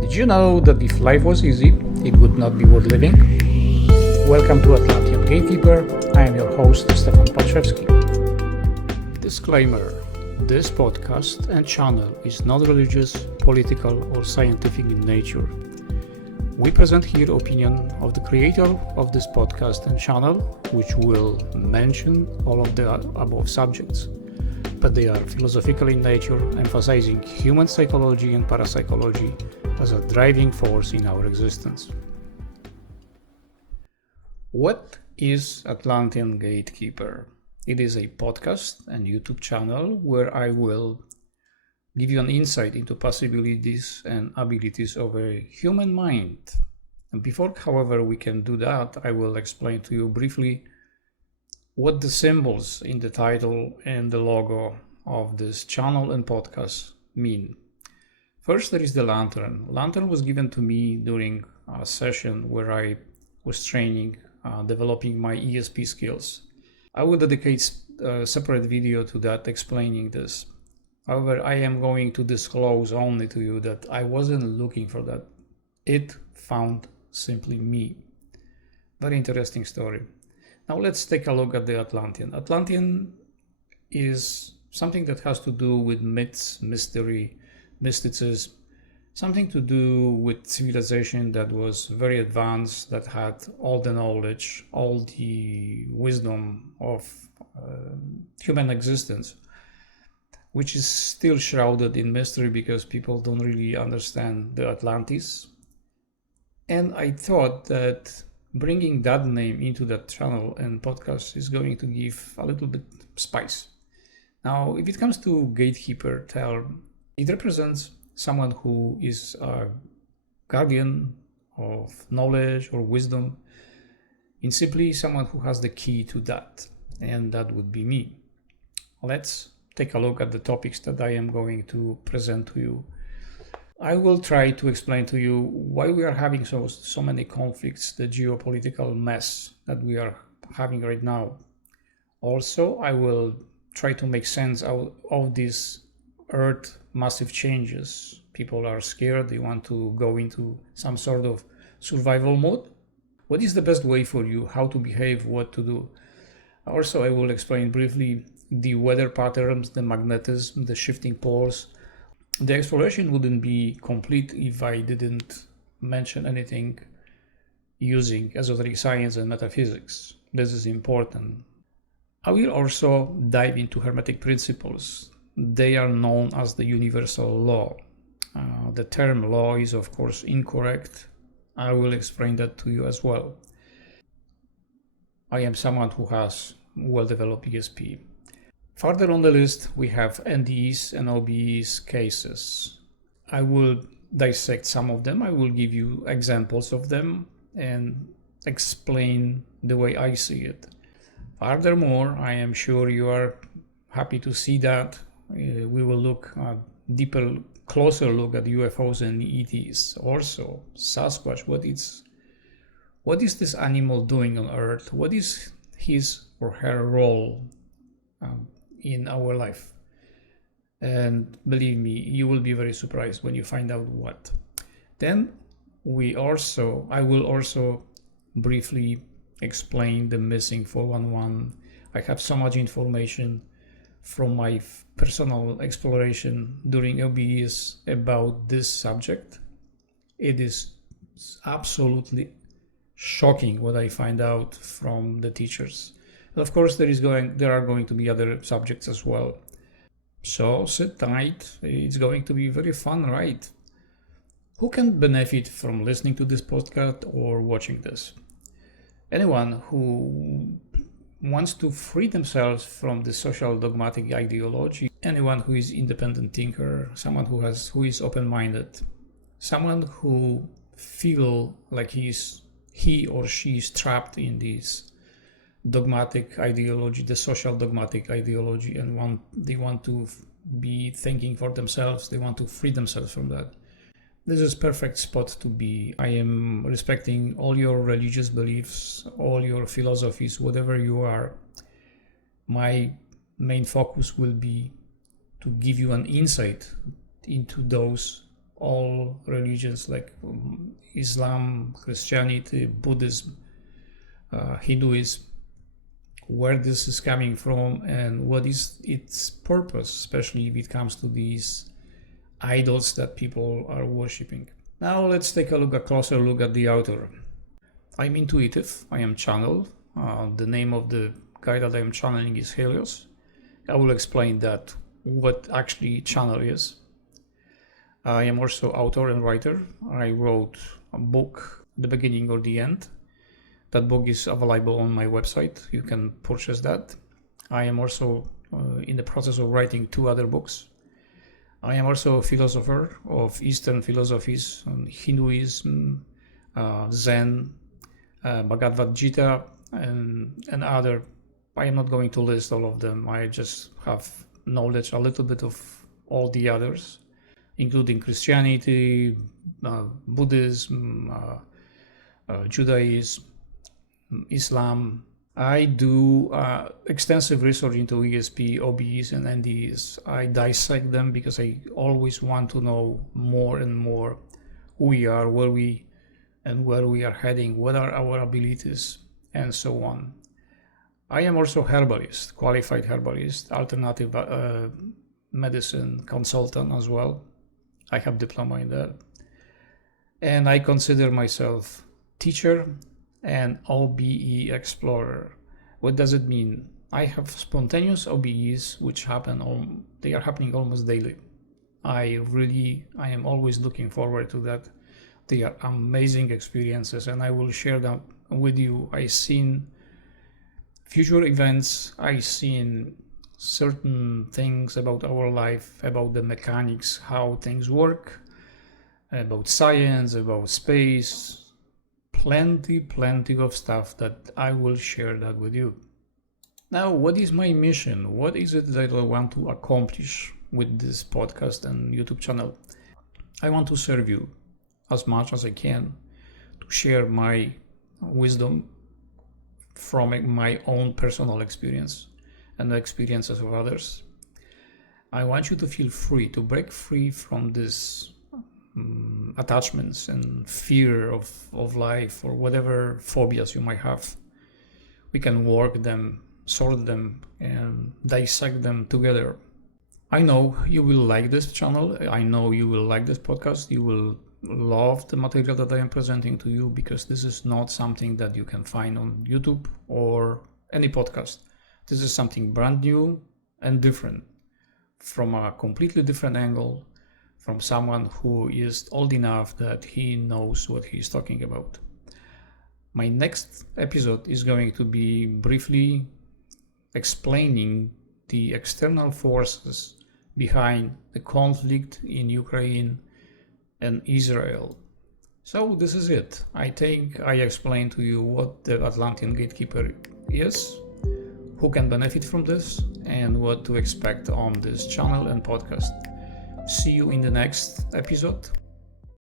Did you know that if life was easy, it would not be worth living? Welcome to Atlantean Gatekeeper. I am your host, Stefan Paczewski. Disclaimer: this podcast and channel is not religious, political, or scientific in nature. We present here opinion of the creator of this podcast and channel, which will mention all of the above subjects, but they are philosophical in nature, emphasizing human psychology and parapsychology as a driving force in our existence. What is Atlantean Gatekeeper? It is a podcast and YouTube channel where I will give you an insight into possibilities and abilities of a human mind. And before, however, we can do that, I will explain to you briefly what the symbols in the title and the logo of this channel and podcast mean. First, there is the lantern. Lantern was given to me during a session where I was training, developing my ESP skills. I will dedicate a separate video to that explaining this. However, I am going to disclose only to you that I wasn't looking for that. It found simply me. Very interesting story. Now let's take a look at the Atlantean. Atlantean is something that has to do with myths, mystery, mysticism, something to do with civilization that was very advanced, that had all the knowledge, all the wisdom of human existence, which is still shrouded in mystery because people don't really understand the Atlantis. And I thought that bringing that name into that channel and podcast is going to give a little bit spice. Now, if it comes to gatekeeper term, it represents someone who is a guardian of knowledge or wisdom, and simply someone who has the key to that, and that would be me. Let's take a look at the topics that I am going to present to you. I will try to explain to you why we are having so many conflicts, the geopolitical mess that we are having right now. Also, I will try to make sense out of these earth massive changes. People are scared, they want to go into some sort of survival mode. What is the best way for you, how to behave, what to do? Also, I will explain briefly the weather patterns, the magnetism, the shifting poles. The exploration wouldn't be complete if I didn't mention anything using esoteric science and metaphysics. This is important. I will also dive into Hermetic principles. They are known as the universal law. The term law is, of course, incorrect. I will explain that to you as well. I am someone who has well-developed ESP. Further on the list, we have NDEs and OBEs cases. I will dissect some of them. I will give you examples of them and explain the way I see it. Furthermore, I am sure you are happy to see that. We will look at deeper, closer look at UFOs and ETs. Also, Sasquatch, what is this animal doing on Earth? What is his or her role in our life? And believe me, you will be very surprised when you find out what. Then I will also briefly explain the missing 411. I have so much information from my personal exploration during OBEs about this subject. It is absolutely shocking what I find out from the teachers. And of course, there are going to be other subjects as well. So sit tight. It's going to be very fun, right? Who can benefit from listening to this podcast or watching this? Anyone who wants to free themselves from the social dogmatic ideology, anyone who is independent thinker, someone who is open-minded, someone who feel like he or she is trapped in this dogmatic ideology, the social dogmatic ideology, and they want to be thinking for themselves, they want to free themselves from that. This is perfect spot to be. I am respecting all your religious beliefs, all your philosophies, whatever you are. My main focus will be to give you an insight into those all religions like Islam, Christianity, Buddhism, Hinduism, where this is coming from and what is its purpose, especially if it comes to these idols that people are worshipping. Now let's take a closer look at the author. I'm intuitive, I am channeled. The name of the guy that I'm channeling is Helios. I will explain that, what actually channel is. I am also author and writer. I wrote a book, the beginning or the end. That book is available on my website. You can purchase that. I am also in the process of writing 2 other books. I am also a philosopher of Eastern philosophies, Hinduism, Zen, Bhagavad Gita, and other. I am not going to list all of them. I just have knowledge, a little bit of all the others, including Christianity, Buddhism, Judaism, Islam. I do extensive research into ESP, OBEs, and NDEs. I dissect them because I always want to know more and more who we are, where we are heading, what are our abilities, and so on. I am also herbalist, qualified herbalist, alternative medicine consultant as well. I have diploma in that. And I consider myself teacher and OBE explorer. What does it mean? I have spontaneous OBEs which they are happening almost daily. I am always looking forward to that. They are amazing experiences and I will share them with you. I've seen future events, I've seen certain things about our life, about the mechanics, how things work, about science, about space, plenty of stuff that I will share that with you. Now, what is my mission? What is it that I want to accomplish with this podcast and YouTube channel? I want to serve you as much as I can, to share my wisdom from my own personal experience and the experiences of others. I want you to feel free, to break free from this attachments and fear of life or whatever phobias you might have. We can work them, sort them, and dissect them together. I know you will like this channel. I know you will like this podcast. You will love the material that I am presenting to you, because this is not something that you can find on YouTube or any podcast. This is something brand new and different, from a completely different angle, from someone who is old enough that he knows what he's talking about. My next episode is going to be briefly explaining the external forces behind the conflict in Ukraine and Israel. So this is it. I think I explained to you what the Atlantean Gatekeeper is, who can benefit from this, and what to expect on this channel and podcast. See you in the next episode.